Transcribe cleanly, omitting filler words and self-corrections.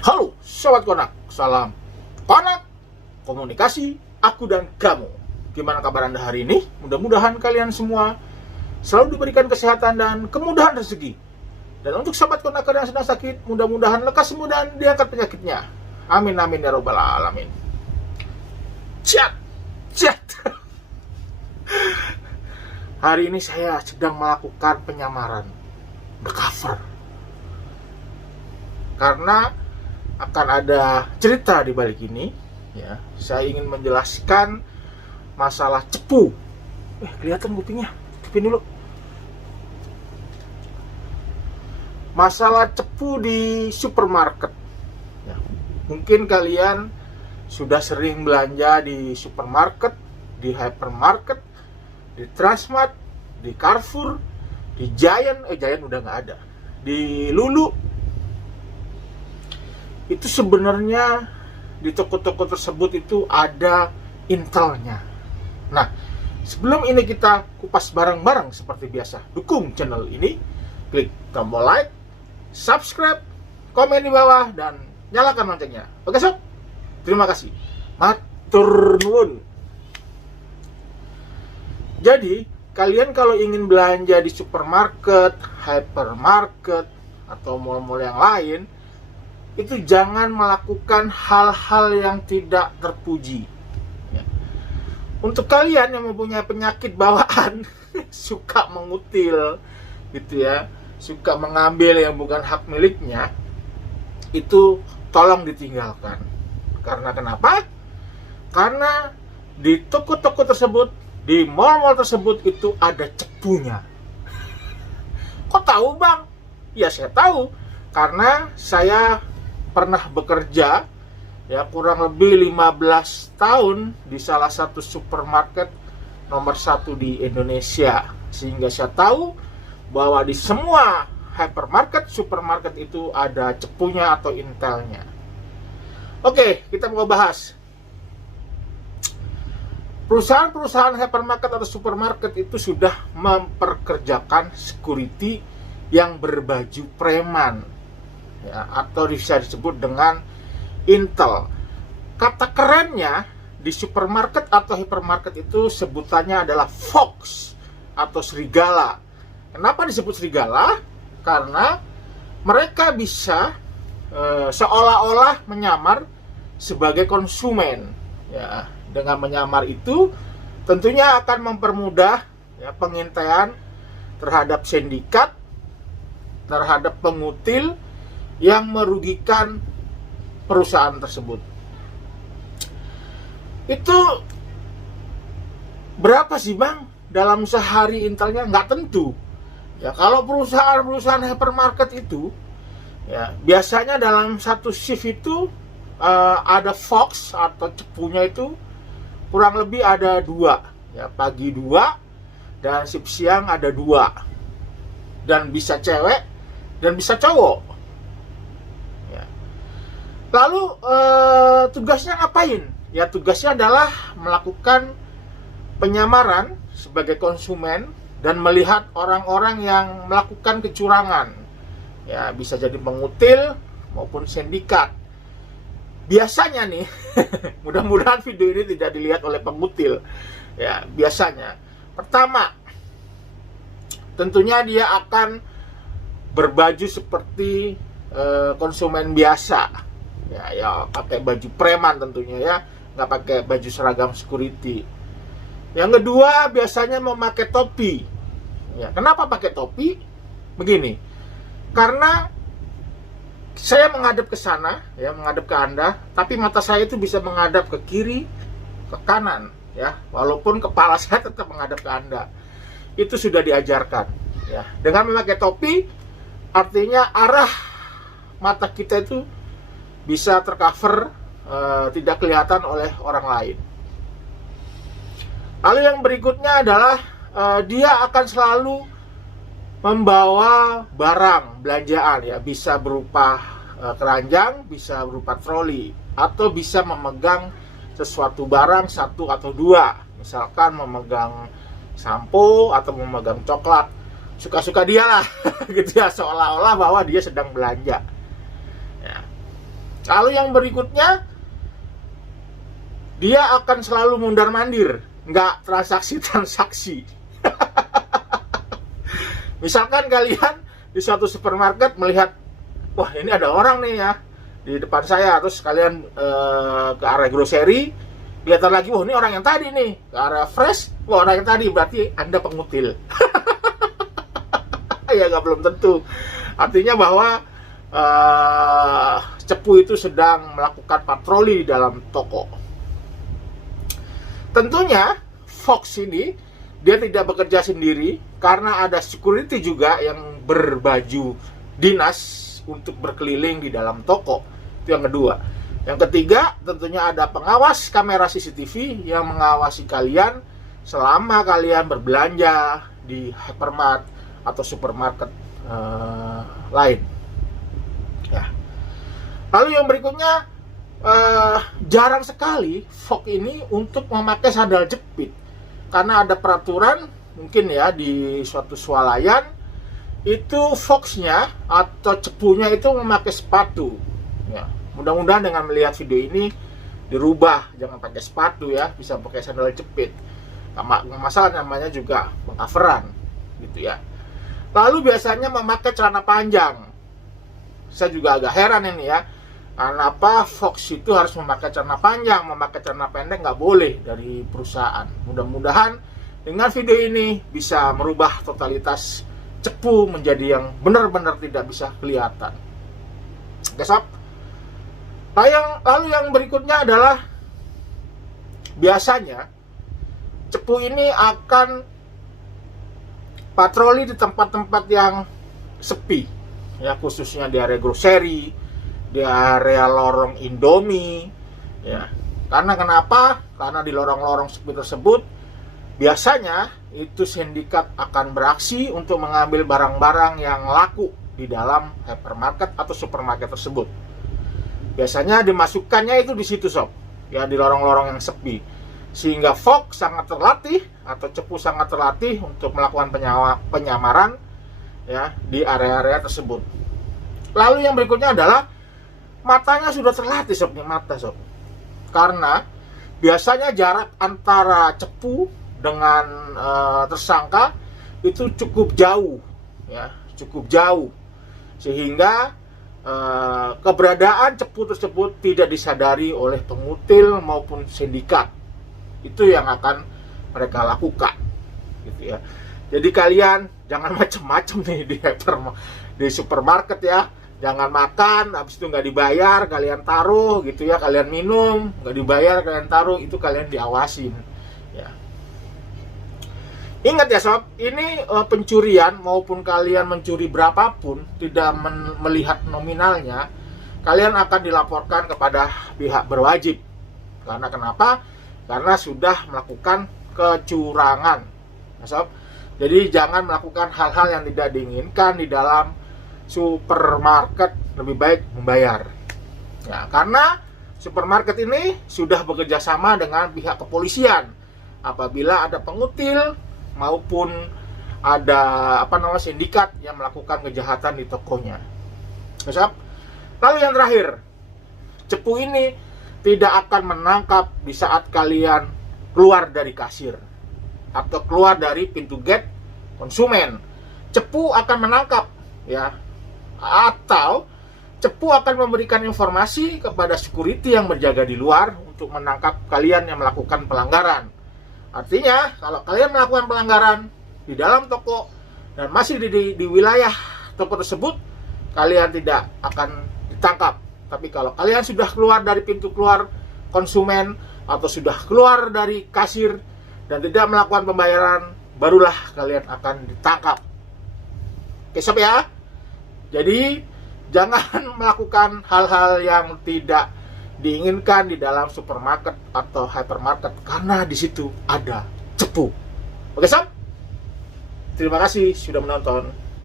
Halo Sobat Konak, salam Konak, komunikasi, aku dan kamu. Gimana kabar Anda hari ini? Mudah-mudahan kalian semua selalu diberikan kesehatan dan kemudahan rezeki. Dan untuk Sobat Konak yang sedang sakit, mudah-mudahan lekas sembuh dan diangkat penyakitnya. Amin amin ya robbal alamin. Chat. Hari ini saya sedang melakukan penyamaran the cover. Karena akan ada cerita di balik ini, ya. Saya ingin menjelaskan masalah cepu. Kelihatan kupingnya, tutupin dulu. Masalah cepu di supermarket. Ya. Mungkin kalian sudah sering belanja di supermarket, di hypermarket, di Transmart, di Carrefour, di Giant udah nggak ada, di Lulu. Itu sebenarnya di toko-toko tersebut itu ada intelnya. Nah, sebelum ini kita kupas barang-barang seperti biasa, dukung channel ini, klik tombol like, subscribe, komen di bawah, dan nyalakan loncengnya. Oke sob? Terima kasih. Matur nuwun. Jadi, kalian kalau ingin belanja di supermarket, hypermarket, atau mall-mall yang lain, itu jangan melakukan hal-hal yang tidak terpuji. Ya. Untuk kalian yang mempunyai penyakit bawaan, suka mengutil, gitu ya, suka mengambil yang bukan hak miliknya, itu tolong ditinggalkan. Karena kenapa? Karena di toko-toko tersebut, di mall-mall tersebut itu ada cepunya. Kok tahu bang? Ya saya tahu, karena saya pernah bekerja ya kurang lebih 15 tahun di salah satu supermarket nomor 1 di Indonesia, sehingga saya tahu bahwa di semua hypermarket, supermarket itu ada cepunya atau intelnya. Oke, kita mau bahas perusahaan-perusahaan hypermarket atau supermarket itu sudah memperkerjakan security yang berbaju preman, ya, atau bisa disebut dengan intel. Kata kerennya di supermarket atau hypermarket itu sebutannya adalah fox atau serigala. Kenapa disebut serigala? Karena mereka bisa seolah-olah menyamar sebagai konsumen. Ya, dengan menyamar itu tentunya akan mempermudah ya, pengintaian terhadap sindikat, terhadap pengutil yang merugikan perusahaan tersebut. Itu berapa sih bang dalam sehari intelnya? Nggak tentu. Ya kalau perusahaan hypermarket itu, ya biasanya dalam satu shift itu ada fox atau cepunya itu kurang lebih ada 2. Ya pagi 2 dan shift siang ada 2. Dan bisa cewek dan bisa cowok. Lalu tugasnya ngapain? Ya tugasnya adalah melakukan penyamaran sebagai konsumen dan melihat orang-orang yang melakukan kecurangan. Ya bisa jadi pengutil maupun sindikat. Biasanya nih, mudah-mudahan video ini tidak dilihat oleh pengutil. Ya biasanya, pertama, tentunya dia akan berbaju seperti konsumen biasa. Ya pakai baju preman tentunya ya, nggak pakai baju seragam security. Yang kedua biasanya memakai topi. Ya, kenapa pakai topi? Begini, karena saya menghadap ke sana, ya menghadap ke Anda, tapi mata saya itu bisa menghadap ke kiri, ke kanan, ya, walaupun kepala saya tetap menghadap ke Anda. Itu sudah diajarkan. Ya, dengan memakai topi, artinya arah mata kita itu bisa tercover, tidak kelihatan oleh orang lain. Lalu yang berikutnya adalah dia akan selalu membawa barang belanjaan, ya bisa berupa keranjang, bisa berupa troli, atau bisa memegang sesuatu barang 1 atau 2, misalkan memegang sampo atau memegang coklat. suka-suka dia lah gitu ya, seolah-olah bahwa dia sedang belanja ya. Lalu yang berikutnya, dia akan selalu mundar-mandir, nggak transaksi-transaksi. Misalkan kalian di suatu supermarket melihat, wah ini ada orang nih ya di depan saya, terus kalian ke arah grocery, kelihatan lagi, wah ini orang yang tadi nih, ke arah fresh, wah orang yang tadi, berarti Anda pengutil. Ya nggak, belum tentu. Artinya bahwa cepu itu sedang melakukan patroli di dalam toko. Tentunya Fox ini dia tidak bekerja sendiri, karena ada security juga yang berbaju dinas untuk berkeliling di dalam toko. Itu yang kedua. Yang ketiga, tentunya ada pengawas kamera CCTV yang mengawasi kalian selama kalian berbelanja di hypermart atau supermarket lain. Ya. Lalu yang berikutnya, jarang sekali Fox ini untuk memakai sandal jepit, karena ada peraturan mungkin ya di suatu swalayan itu Fox-nya atau cepunya itu memakai sepatu. Ya, mudah-mudahan dengan melihat video ini dirubah, jangan pakai sepatu ya, bisa pakai sandal jepit. Nggak masalah, namanya juga coveran gitu ya. Lalu biasanya memakai celana panjang. Saya juga agak heran ini ya, kenapa Fox itu harus memakai celana panjang, memakai celana pendek nggak boleh dari perusahaan. Mudah-mudahan dengan video ini bisa merubah totalitas cepu menjadi yang benar-benar tidak bisa kelihatan. Oke sob. Lalu yang berikutnya adalah, biasanya cepu ini akan patroli di tempat-tempat yang sepi, ya khususnya di area grocery, di area lorong Indomie, ya. Karena kenapa? Karena di lorong-lorong sepi tersebut biasanya itu sindikat akan beraksi untuk mengambil barang-barang yang laku di dalam hypermarket atau supermarket tersebut. Biasanya dimasukkannya itu di situ sob, ya di lorong-lorong yang sepi. Sehingga Fox sangat terlatih atau cepu sangat terlatih untuk melakukan penyamaran ya di area-area tersebut. Lalu yang berikutnya adalah matanya sudah terlatih sob, mata sob. Karena biasanya jarak antara cepu dengan tersangka itu cukup jauh, ya cukup jauh, sehingga keberadaan cepu tersebut tidak disadari oleh pengutil maupun sindikat. Itu yang akan mereka lakukan, gitu ya. Jadi kalian jangan macam-macam nih di supermarket ya. Jangan makan, habis itu nggak dibayar, kalian taruh gitu ya. Kalian minum, nggak dibayar, kalian taruh, itu kalian diawasin. Ya. Ingat ya sob, ini pencurian maupun kalian mencuri berapapun, tidak melihat nominalnya, kalian akan dilaporkan kepada pihak berwajib. Karena kenapa? Karena sudah melakukan kecurangan. Nah, sob, jadi jangan melakukan hal-hal yang tidak diinginkan di dalam supermarket, lebih baik membayar. Ya, karena supermarket ini sudah bekerja sama dengan pihak kepolisian. Apabila ada pengutil maupun ada sindikat yang melakukan kejahatan di tokonya. Sob. Lalu yang terakhir, cepu ini tidak akan menangkap di saat kalian keluar dari kasir atau keluar dari pintu gate konsumen. Cepu akan menangkap ya, atau cepu akan memberikan informasi kepada security yang berjaga di luar untuk menangkap kalian yang melakukan pelanggaran. Artinya kalau kalian melakukan pelanggaran di dalam toko dan masih di wilayah toko tersebut, kalian tidak akan ditangkap. Tapi kalau kalian sudah keluar dari pintu keluar konsumen atau sudah keluar dari kasir dan tidak melakukan pembayaran, barulah kalian akan ditangkap. Oke sob ya. Jadi jangan melakukan hal-hal yang tidak diinginkan di dalam supermarket atau hypermarket, karena di situ ada cepu. Oke sob, terima kasih sudah menonton.